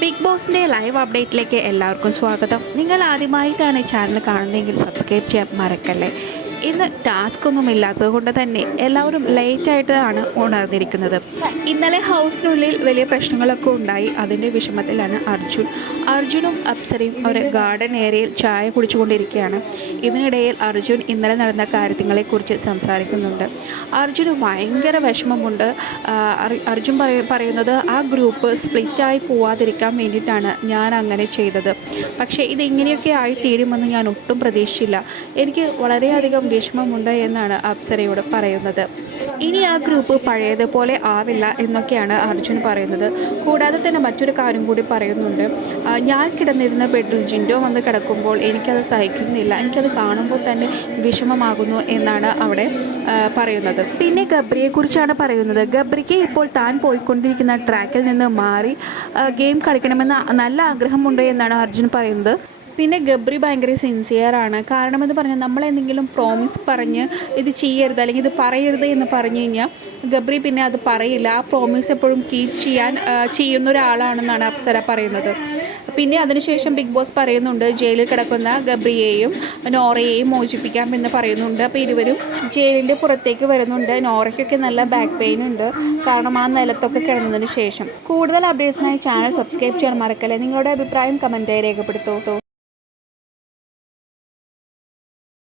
Big ബോസിന്റെ live അപ്ഡേറ്റിലേക്ക് എല്ലാവർക്കും സ്വാഗതം. നിങ്ങൾ ആദ്യമായിട്ടാണ് ചാനൽ കാണുന്നതെങ്കിൽ സബ്സ്ക്രൈബ് ചെയ്യാൻ മറക്കല്ലേ? ഇന്ന് ടാസ്ക് ഒന്നും ഇല്ലാത്തത് കൊണ്ട് തന്നെ എല്ലാവരും ലേറ്റ് ലേറ്റായിട്ടാണ് ഉണർന്നിരിക്കുന്നത്. ഇന്നലെ ഹൗസിനുള്ളിൽ വലിയ പ്രശ്നങ്ങളൊക്കെ ഉണ്ടായി. അതിന്റെ വിഷമത്തിലാണ് അർജുൻ. അർജുനും അപ്സരയും ഒരു ഗാർഡൻ ഏരിയയിൽ ചായ കുടിച്ചുകൊണ്ടിരിക്കുകയാണ്. ഇതിനിടയിൽ അർജുൻ ഇന്നലെ നടന്ന കാര്യങ്ങളെക്കുറിച്ച് സംസാരിക്കുന്നുണ്ട്. അർജുന് ഭയങ്കര വിഷമമുണ്ട്. അർജുൻ പറയുന്നത് ആ ഗ്രൂപ്പ് സ്പ്ലിറ്റായി പോവാതിരിക്കാൻ വേണ്ടിയിട്ടാണ് ഞാൻ അങ്ങനെ ചെയ്തത്. പക്ഷേ ഇത് ഇങ്ങനെയൊക്കെ ആയി തീരുമെന്ന് ഞാൻ ഒട്ടും പ്രതീക്ഷിച്ചില്ല. എനിക്ക് വളരെയധികം വിഷമമുണ്ട് എന്നാണ് അപ്സരയോട് പറയുന്നത്. ഇനി ആ ഗ്രൂപ്പ് പഴയതുപോലെ ആവില്ല എന്നൊക്കെയാണ് അർജുൻ പറയുന്നത്. കൂടാതെ തന്നെ മറ്റൊരു കാര്യം കൂടി പറയുന്നുണ്ട്. ഞാൻ കിടന്നിരുന്ന ബെഡിൽ ജിൻഡോ വന്ന് കിടക്കുമ്പോൾ എനിക്കത് സഹിക്കുന്നില്ല. എനിക്കത് കാണുമ്പോൾ തന്നെ വിഷമമാകുന്നു എന്നാണ് അവിടെ പറയുന്നത്. പിന്നെ ഗബ്രിയെക്കുറിച്ചാണ് പറയുന്നത്. ഗബ്രിക്ക് ഇപ്പോൾ താൻ പോയിക്കൊണ്ടിരിക്കുന്ന ട്രാക്കിൽ നിന്ന് മാറി ഗെയിം കളിക്കണമെന്ന് നല്ല ആഗ്രഹമുണ്ട് എന്നാണ് അർജുൻ പറയുന്നത്. പിന്നെ ഗബ്രി ഭയങ്കര സിൻസിയർ ആണ്. കാരണം എന്ന് പറഞ്ഞാൽ നമ്മൾ എന്തെങ്കിലും പ്രോമിസ് പറഞ്ഞ് ഇത് ചെയ്യരുത് അല്ലെങ്കിൽ ഇത് പറയരുത് എന്ന് പറഞ്ഞു കഴിഞ്ഞാൽ ഗബ്രി പിന്നെ അത് പറയില്ല. ആ പ്രോമിസ് എപ്പോഴും കീപ്പ് ചെയ്യാൻ ചെയ്യുന്ന ഒരാളാണെന്നാണ് അപ്സര പറയുന്നത്. പിന്നെ അതിനുശേഷം ബിഗ് ബോസ് പറയുന്നുണ്ട് ജയിലിൽ കിടക്കുന്ന ഗബ്രിയെയും നോറയെയും മോചിപ്പിക്കാം എന്ന് പറയുന്നുണ്ട്. അപ്പോൾ ഇരുവരും ജയിലിന്റെ പുറത്തേക്ക് വരുന്നുണ്ട്. നോറയ്ക്കൊക്കെ നല്ല ബാക്ക് പെയിൻ ഉണ്ട്. കാരണം ആ നിലത്തൊക്കെ കിടന്നതിന് ശേഷം. കൂടുതൽ അപ്ഡേറ്റ്സിനായി ചാനൽ സബ്സ്ക്രൈബ് ചെയ്യാൻ മറക്കല്ലേ. നിങ്ങളുടെ അഭിപ്രായം കമന്റായി രേഖപ്പെടുത്തൂ.